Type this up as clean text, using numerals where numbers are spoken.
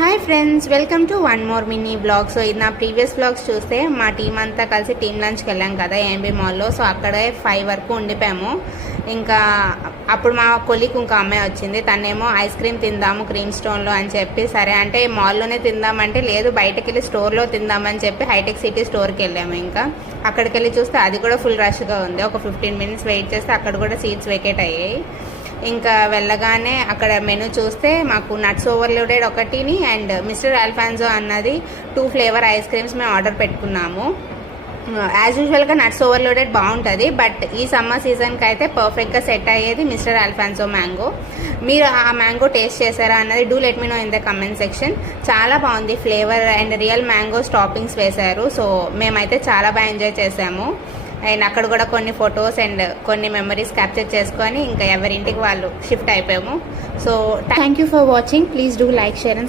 Hi friends, welcome to one more mini blog. So ఇది నా previous blogs చూస్తే మా టీం అంతా కలిసి టీమ్ లంచ్కి వెళ్ళాం కదా ఏఎంబీ మాల్లో. సో అక్కడే 5 వరకు ఉండిపోయాము. ఇంకా అప్పుడు మా కొలీగ్ ఇంకో అమ్మాయి వచ్చింది. తనేమో ఐస్ క్రీమ్ తిందాము క్రీమ్ స్టోన్లో అని చెప్పి, సరే అంటే మాల్లోనే తిందామంటే లేదు బయటకు వెళ్ళి స్టోర్లో తిందామని చెప్పి హైటెక్ సిటీ స్టోర్కి వెళ్ళాము. ఇంకా అక్కడికి వెళ్ళి చూస్తే అది కూడా ఫుల్ రష్గా ఉంది. ఒక 15 మినిట్స్ వెయిట్ చేస్తే అక్కడ కూడా సీట్స్ వేకేట్ అయ్యాయి. ఇంకా వెళ్ళగానే అక్కడ మెనూ చూస్తే మాకు నట్స్ ఓవర్లోడెడ్ ఒకటిని అండ్ మిస్టర్ ఆల్ఫాన్సో అన్నది 2 ఫ్లేవర్ ఐస్ క్రీమ్స్ మేము ఆర్డర్ పెట్టుకున్నాము. యాజ్ యూజువల్గా నట్స్ ఓవర్లోడెడ్ బాగుంటుంది, బట్ ఈ సమ్మర్ సీజన్కి అయితే పర్ఫెక్ట్గా సెట్ అయ్యేది మిస్టర్ ఆల్ఫాన్సో మ్యాంగో. మీరు ఆ మ్యాంగో టేస్ట్ చేశారా అన్నది do let me know in the comment section. చాలా బాగుంది flavour and real mango toppings వేశారు. సో మేమైతే చాలా బాగా ఎంజాయ్ చేసాము. అండ్ అక్కడ కూడా కొన్ని ఫొటోస్ అండ్ కొన్ని మెమరీస్ క్యాప్చర్ చేసుకొని ఇంకా ఎవరింటికి వాళ్ళు షిఫ్ట్ అయిపోయాము. So thank you for watching. Please do like, share and